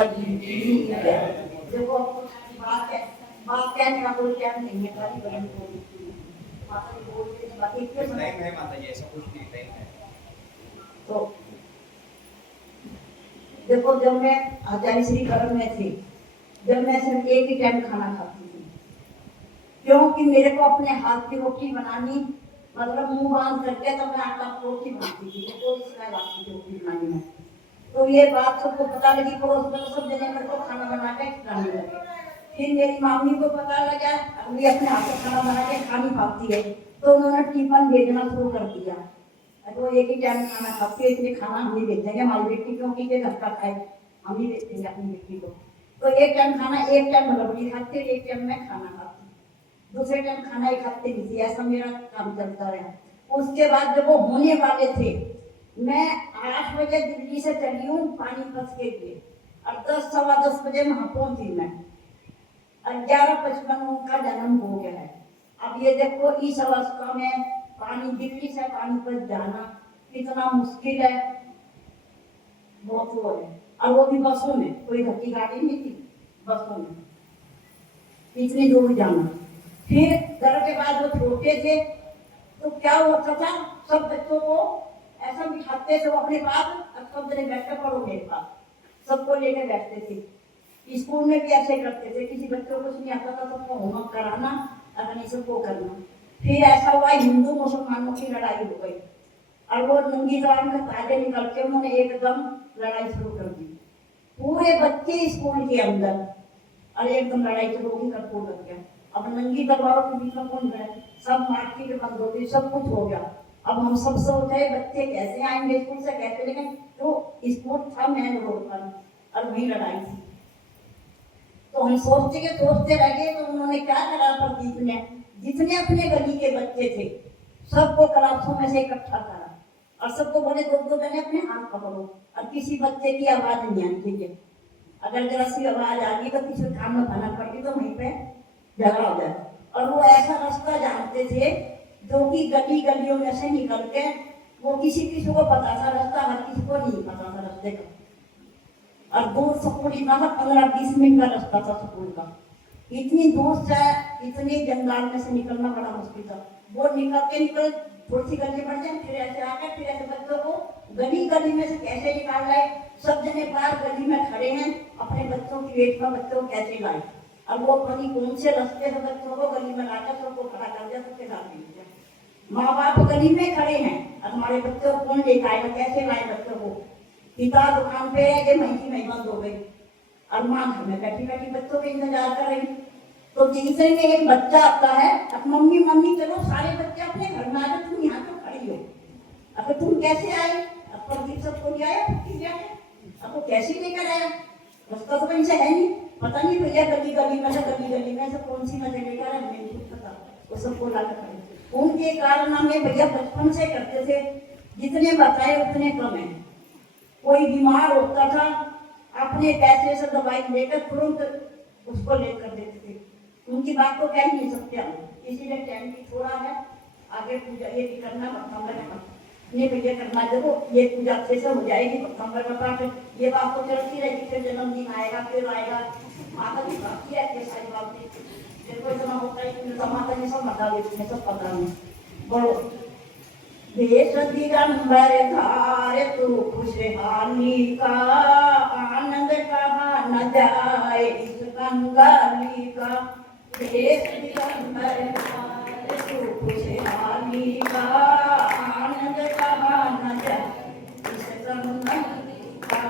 देखो बात है, बात कहने का कोई टाइम नहीं है, खाली बहन बोलती है, माता जी बोलती है, बाकी कुछ टाइम है माता जी, ऐसा कुछ नहीं टाइम है। तो देखो जब मैं आचार्य श्री करण में थी, जब मैं सिर्फ एक ही टाइम खाना खाती थी, क्योंकि मेरे को अपने हाथ की रोटी बनानी, मतलब मुंह बांध करके तब मैं आटा रोटी बनाती थी, कोई सिलाई आती थी रोटी बनाने में। तो ये बात सबको पता लगी, पड़ोस में तो सब जने मेरे को खाना बना के खिलाने लगे। फिर मेरी मामी को पता लगा अभी अपने हाथ से खाना बना के खानी पाती है, तो उन्होंने टिफिन भेजना शुरू कर दिया। वो एक ही टाइम खाना खाती है, इसलिए खाना हम ही भेजेंगे हमारी बेटी, क्योंकि के घर का खाए हम ही भेजेंगे अपनी बेटी को। तो एक टाइम खाना, एक टाइम रोटी खाती है, एक टाइम मैं खाना खाती, दूसरे टाइम खाना ही खाते नहीं थी, ऐसा मेरा काम चलता रहा। उसके बाद जब वो होने वाले थे, मैं 8 बजे दिल्ली से चली हूँ पानीपत के लिए, और 10 सवा 10 बजे वहां पहुंची मैं, और 11:55 उनका जन्म हो गया है। अब ये देखो इस अवस्था में दिल्ली से पानीपत जाना कितना मुश्किल है, बहुत वो है। और वो भी बसों में, कोई घर की गाड़ी नहीं थी, बसों में इतनी दूर जाना। फिर घर के बाद वो छोटे थे तो क्या होता था, सब बच्चों को ऐसा बिठाते थे वो अपने पास, और सब जने बैठे पढ़ो मेरे पास, सबको लेकर बैठते थे। स्कूल में भी ऐसे करते थे, किसी बच्चों को कुछ नहीं आता था सबको होमवर्क कराना, अगर नहीं सबको करना। फिर ऐसा हुआ हिंदू मुसलमानों की लड़ाई हो गई, और वो नंगी जबान में ताजे निकल के उन्होंने एकदम लड़ाई शुरू कर दी, पूरे बच्चे स्कूल के अंदर, और एकदम लड़ाई तो रोगी का फूल लग गया। अब नंगी तलवारों के बीच में कौन गए, सब मार्केट बंद हो गई, सब कुछ हो गया। अब हम सब सोच रहे बच्चे कैसे आएंगे स्कूल से, कैसे, लेकिन तो स्कूल था मेन रोड पर, और वही लड़ाई थी। तो हम सोचते रह गए, तो उन्होंने क्या करा, प्रदीप ने जितने अपने गली के बच्चे थे सबको क्लासों में से इकट्ठा करा, और सबको बोले दो दो जने अपने हाथ पकड़ो, और किसी बच्चे की आवाज नहीं आनी चाहिए, अगर जरा सी आवाज आ गई तो किसी काम में खाना पड़ गई तो वहीं पे झगड़ा हो जाए। और वो ऐसा रास्ता जानते थे जो कि गली गलियों में से निकल के, वो किसी किसी को पता था रास्ता, हर किसी को नहीं पता था रास्ते का। और दूर स्कूल इतना था, 15-20 मिनट का रास्ता था स्कूल का, इतनी दूर से इतने जंगल में से निकलना बड़ा मुश्किल था। वो निकल थोड़ी सी गली बढ़ जाए, फिर ऐसे आकर फिर ऐसे बच्चों को गली गली में से कैसे निकाल लाए, सब जने बाहर गली में खड़े हैं, अपने बच्चों की वेट में बच्चों को कैसे लाए। अब वो पता कौन से रास्ते से बच्चों को गली में लाकर सबको खड़ा कर दिया, सबके साथ मिल गया। माँ बाप गली में खड़े हैं, अब हमारे बच्चों को कौन लेकर आएगा, कैसे लाए बच्चों को। पिता दुकान पे है कि महीने में बंद हो गई, और माँ घर में बैठी बैठी बच्चों के इंतजार कर रही। तो तीसरे में एक बच्चा आता है, अब मम्मी मम्मी चलो सारे बच्चे अपने घर में आ जाओ, तुम यहाँ तो खड़ी हो, अब तुम कैसे आए, अब प्रदीप सबको ले आया, अब वो कैसे लेकर आया, रास्ता तो कहीं से है नहीं, पता नहीं भैया गली गली में से कौन सी नजर लेकर आया, हमें नहीं पता, वो सबको ला कर उनके कारनामे भैया बचपन से करते थे, जितने बताए उतने कम है। कोई बीमार होता था, अपने पैसे से दवाई लेकर तुरंत उसको लेकर देते थे, उनकी बात को कह ही नहीं सकते हम, इसीलिए टाइम भी थोड़ा है, आगे पूजा ये भी करना नहीं भैया करना, देखो ये पूजा अच्छे से हो जाएगी, पक्का का पाठ, ये बात तो चलती रहेगी, फिर जन्मदिन आएगा, फिर आएगा, माता जी बाकी है ये सारी बातें, देखो इतना होता है, माता जी सब बता देती है, सब पता नहीं। बोलो देश दिगंबर धारे तू खुशहाली का, आनंद कहा न जाए इस कंगाली का, देश दिगंबर धारे तू खुशहाली का, आनंद कहा न जाए इस कंगाली का,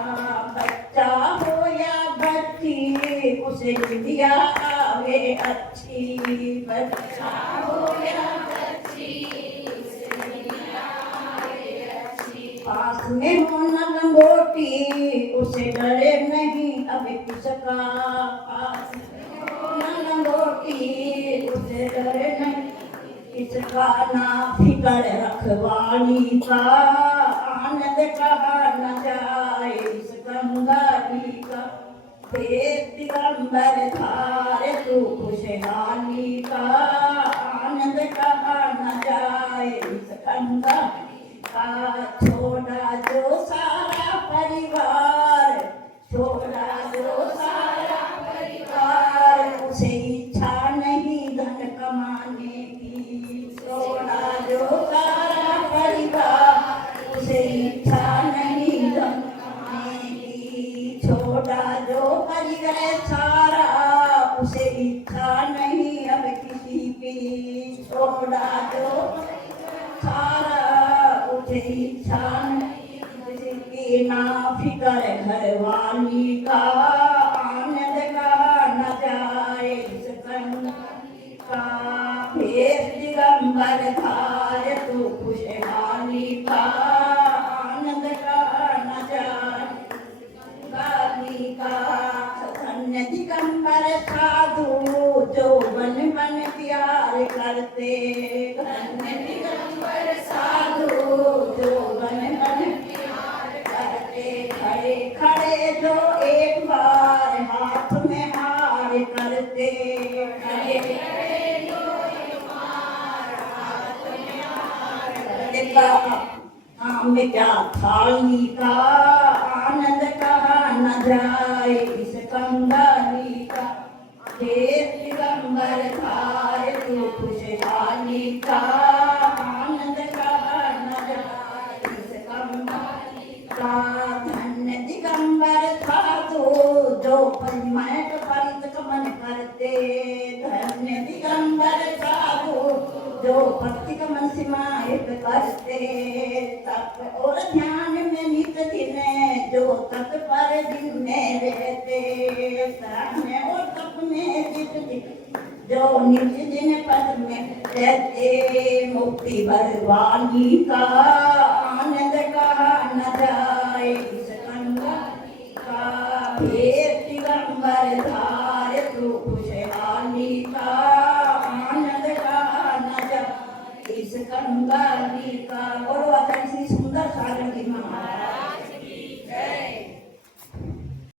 बच्चा हो या बच्ची उसे दिया आवे अच्छी, बच्चा हो या पास में हो न लंगोटी उसे डरे नहीं अब किसका, पास में हो न लंगोटी उसे डरे नहीं किसका, ना फिकर रखवाली का, आनंद कहा न जाए इस कंगाली का, देश दिगंबर धारे तू खुशहाली का, आनंद कहा न जाए इस कंगाली का, छोड़ा जो सारा परिवार, छोड़ा जो छोड़ा जो कर गए सारा, उसे इच्छा नहीं अब किसी की। छोड़ा जो सारा, उसे इच्छा नहीं किसी की। ना फिकर घर वाली का, आनंद का न जाए इस कंग का। भेष दिगंबर धार तू खुशहाली का, आनंद का न जाए गाली का। धन्य दिगंबर साधु जो मन मन प्यार करते। धन्य दिगंबर साधु जो मन मन प्यार करते। खड़े खड़े जो एक बार हाथ में हार करते। खड़े खड़े जो एक बार हाथ में हार करते। आम क्या थाली का, आनंद कहा न जाए इस कंगाली का। हे दिगंबर धार तू खुशहाली का, आनंद कहा न जाए इस कंगाली का। धन्य दिगंबर साधु जो परिमय परितकमन करते। धन्य दिगंबर साधु जो भक्ति का मन सिमायत करते। तप और ध्यान में नित दिन जो तत्पर दिन में रहते। शरण में और तप में जित दिन जो नित दिन पद में रहते। मुक्ति भरवानी का, आनंद कहा न जाए इस कंगाली का। भेष दिगंबर धार तू खुशहाली का, आनंद कहा न जाए इस कंगाली का। बोलो आचार्य श्री सुंदर सागर जी महाराज।